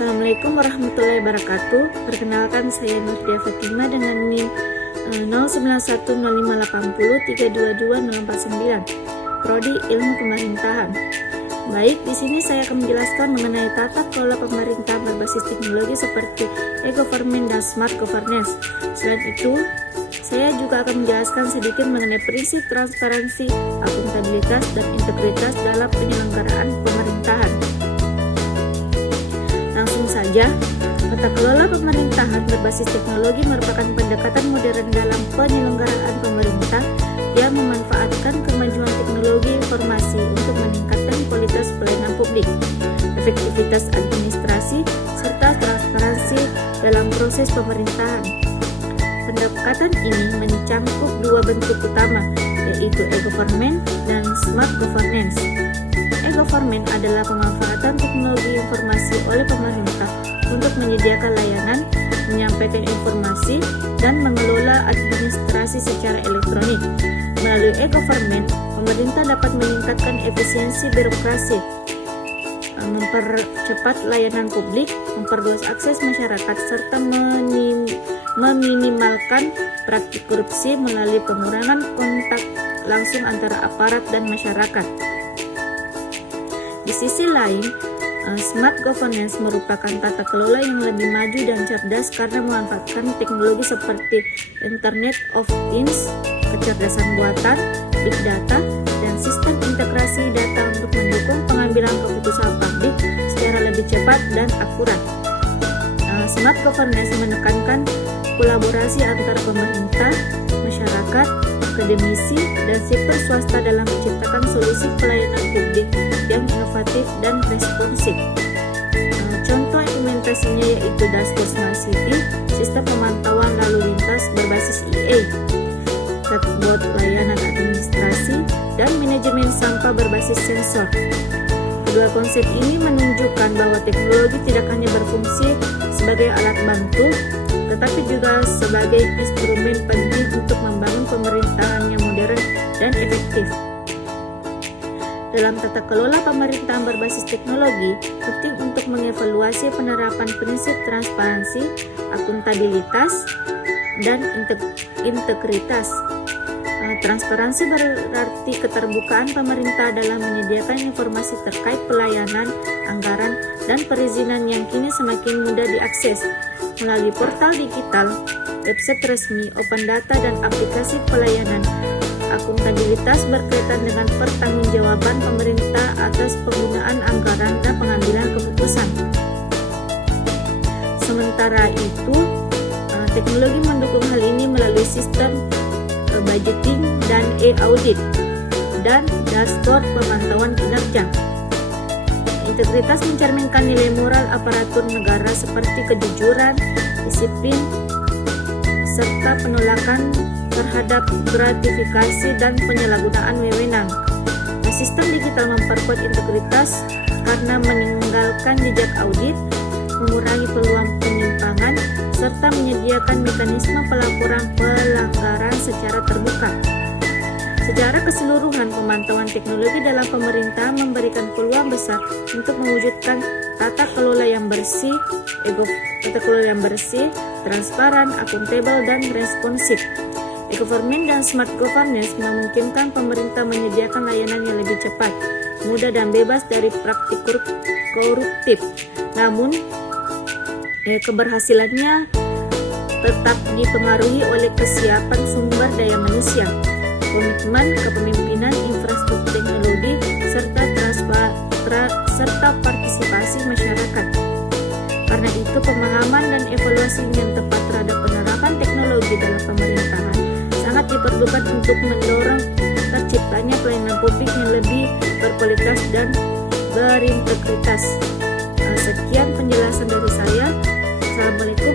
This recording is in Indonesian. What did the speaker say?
Assalamualaikum warahmatullahi wabarakatuh. Perkenalkan, saya Nurdia Fatima dengan NIM 09155803220049, Prodi Ilmu Pemerintahan. Baik, di sini saya akan menjelaskan mengenai tata kelola pemerintah berbasis teknologi seperti e-government dan smart governance. Selain itu, saya juga akan menjelaskan sedikit mengenai prinsip transparansi, akuntabilitas, dan integritas dalam penyelenggaraan pemerintahan. Langsung saja, tata kelola pemerintahan berbasis teknologi merupakan pendekatan modern dalam penyelenggaraan pemerintah yang memanfaatkan kemajuan teknologi informasi untuk meningkatkan kualitas pelayanan publik, efektivitas administrasi, serta transparansi dalam proses pemerintahan. Pendekatan ini mencangkup dua bentuk utama, yaitu e-government dan smart governance. E-government adalah pemanfaatan teknologi informasi oleh pemerintah untuk menyediakan layanan, menyampaikan informasi, dan mengelola administrasi secara elektronik. Melalui e-government, pemerintah dapat meningkatkan efisiensi birokrasi, mempercepat layanan publik, memperluas akses masyarakat, serta meminimalkan praktik korupsi melalui pengurangan kontak langsung antara aparat dan masyarakat. Di sisi lain, smart governance merupakan tata kelola yang lebih maju dan cerdas karena memanfaatkan teknologi seperti Internet of Things, kecerdasan buatan, big data, dan sistem integrasi data untuk mendukung pengambilan keputusan publik secara lebih cepat dan akurat. Smart governance menekankan kolaborasi antara pemerintah, masyarakat, akademisi, dan sektor swasta dalam menciptakan solusi pelayanan publik yang inovatif dan responsif. Contoh implementasinya yaitu Dashboard Smart City, sistem pemantauan lalu lintas berbasis EA, chatbot layanan administrasi, dan manajemen sampah berbasis sensor. Kedua konsep ini menunjukkan bahwa teknologi tidak hanya berfungsi sebagai alat bantu, tetapi juga sebagai instrumen penting untuk membangun pemerintahan yang modern dan efektif. Dalam tata kelola pemerintahan berbasis teknologi, penting untuk mengevaluasi penerapan prinsip transparansi, akuntabilitas, dan integritas. Transparansi berarti keterbukaan pemerintah dalam menyediakan informasi terkait pelayanan, anggaran, dan perizinan yang kini semakin mudah diakses melalui portal digital, website resmi, open data, dan aplikasi pelayanan. Akuntabilitas berkaitan dengan pertanggungjawaban pemerintah atas penggunaan anggaran dan pengambilan keputusan. Sementara itu, teknologi mendukung hal ini melalui sistem budgeting dan e-audit dan dashboard pemantauan kinerja. Integritas mencerminkan nilai moral aparatur negara seperti kejujuran, disiplin, serta penolakan terhadap gratifikasi dan penyalahgunaan wewenang. Sistem digital memperkuat integritas karena meninggalkan jejak audit, mengurangi peluang penyimpangan, serta menyediakan mekanisme pelaporan pelanggaran secara terbuka. Secara keseluruhan, pemantauan teknologi dalam pemerintah memberikan peluang besar untuk mewujudkan tata kelola yang bersih, transparan, akuntabel, dan responsif. E-government dan smart governance memungkinkan pemerintah menyediakan layanan yang lebih cepat, mudah, dan bebas dari praktik koruptif. Namun, keberhasilannya tetap dipengaruhi oleh kesiapan sumber daya manusia, komitmen kepemimpinan, infrastruktur teknologi, serta partisipasi masyarakat. Karena itu, pemahaman dan evaluasi yang tepat terhadap penerapan teknologi dalam pemerintahan sangat diperlukan untuk mendorong terciptanya pelayanan publik yang lebih berkualitas dan berintegritas. Sekian penjelasan dari saya. Assalamualaikum